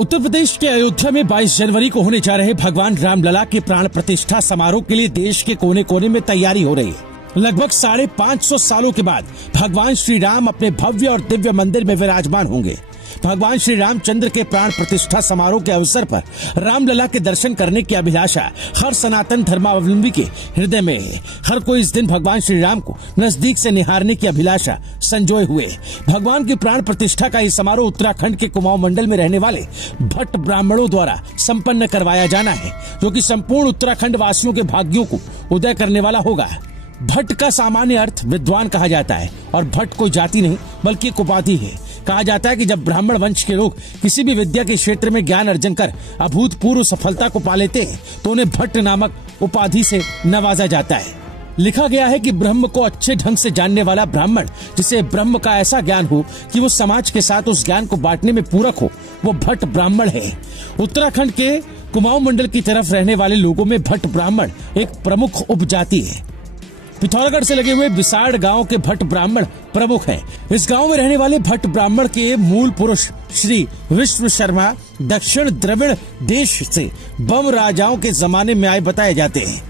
उत्तर प्रदेश के अयोध्या में 22 जनवरी को होने जा रहे भगवान रामलला के प्राण प्रतिष्ठा समारोह के लिए देश के कोने कोने में तैयारी हो रही है। लगभग 550 सालों के बाद भगवान श्री राम अपने भव्य और दिव्य मंदिर में विराजमान होंगे। भगवान श्री रामचंद्र के प्राण प्रतिष्ठा समारोह के अवसर पर रामलला के दर्शन करने की अभिलाषा हर सनातन धर्मावलंबी के हृदय में है। हर कोई इस दिन भगवान श्री राम को नजदीक से निहारने की अभिलाषा संजोए हुए। भगवान की प्राण प्रतिष्ठा का ये समारोह उत्तराखंड के कुमाऊं मंडल में रहने वाले भट्ट ब्राह्मणों द्वारा संपन्न करवाया जाना है, जो कि संपूर्ण उत्तराखंड वासियों के भाग्यों को उदय करने वाला होगा। भट्ट का सामान्य अर्थ विद्वान कहा जाता है और भट्ट कोई जाति नहीं बल्कि एक उपाधि है। कहा जाता है कि जब ब्राह्मण वंश के लोग किसी भी विद्या के क्षेत्र में ज्ञान अर्जन कर अभूतपूर्व सफलता को पा लेते हैं तो उन्हें भट्ट नामक उपाधि से नवाजा जाता है। लिखा गया है कि ब्रह्म को अच्छे ढंग से जानने वाला ब्राह्मण, जिसे ब्रह्म का ऐसा ज्ञान हो कि वो समाज के साथ उस ज्ञान को बांटने में पूरक हो, वो भट्ट ब्राह्मण है। उत्तराखंड के कुमाऊं मंडल की तरफ रहने वाले लोगों में भट्ट ब्राह्मण एक प्रमुख उपजाति है। पिथौरागढ़ से लगे हुए बिसाड़ गांव के भट्ट ब्राह्मण प्रमुख हैं। इस गांव में रहने वाले भट्ट ब्राह्मण के मूल पुरुष श्री विश्व शर्मा दक्षिण द्रविड़ देश से बम राजाओं के जमाने में आए बताए जाते हैं।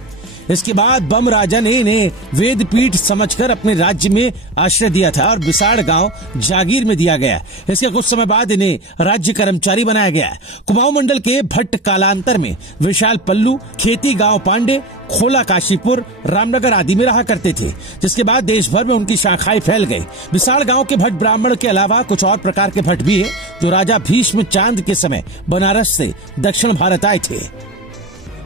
इसके बाद बम राजा ने इन्हें वेद पीठ समझकर अपने राज्य में आश्रय दिया था और बिसाड़ गांव जागीर में दिया गया। इसके कुछ समय बाद इन्हें राज्य कर्मचारी बनाया गया। कुमाऊं मंडल के भट्ट कालांतर में विशाल पल्लू, खेती गांव पांडे, खोला काशीपुर, रामनगर आदि में रहा करते थे, जिसके बाद देश भर में उनकी शाखाएं फैल गई। बिसाड़ गांव के भट्ट ब्राह्मण के अलावा कुछ और प्रकार के भट्ट भी है, जो राजा भीष्म चांद के समय बनारस से दक्षिण भारत आए थे।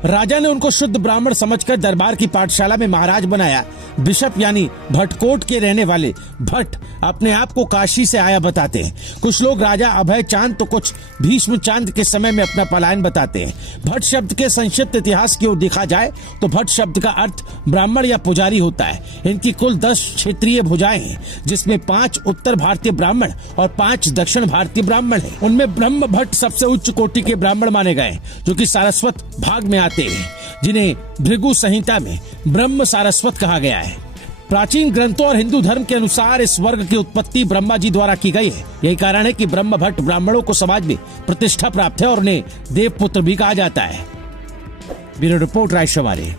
राजा ने उनको शुद्ध ब्राह्मण समझकर दरबार की पाठशाला में महाराज बनाया। बिशप यानी भट्टकोट के रहने वाले भट्ट अपने आप को काशी से आया बताते हैं। कुछ लोग राजा अभय चांद तो कुछ भीष्म चांद के समय में अपना पलायन बताते हैं। भट्ट शब्द के संक्षिप्त इतिहास की ओर देखा जाए तो भट्ट शब्द का अर्थ ब्राह्मण या पुजारी होता है। इनकी कुल 10 क्षेत्रीय भुजाएं हैं, जिसमें 5 उत्तर भारतीय ब्राह्मण और 5 दक्षिण भारतीय ब्राह्मण हैं। उनमें ब्रह्म भट्ट सबसे उच्च कोटि के ब्राह्मण माने गए, जो कि सारस्वत भाग में आते हैं, जिन्हें भृगु संहिता में ब्रह्म सारस्वत कहा गया है। प्राचीन ग्रंथों और हिंदू धर्म के अनुसार इस वर्ग की उत्पत्ति ब्रह्मा जी द्वारा की गई है। यही कारण है कि ब्रह्म भट्ट ब्राह्मणों को समाज में प्रतिष्ठा प्राप्त है और उन्हें देवपुत्र भी कहा जाता है। ब्यूरो रिपोर्ट, राय सवारी।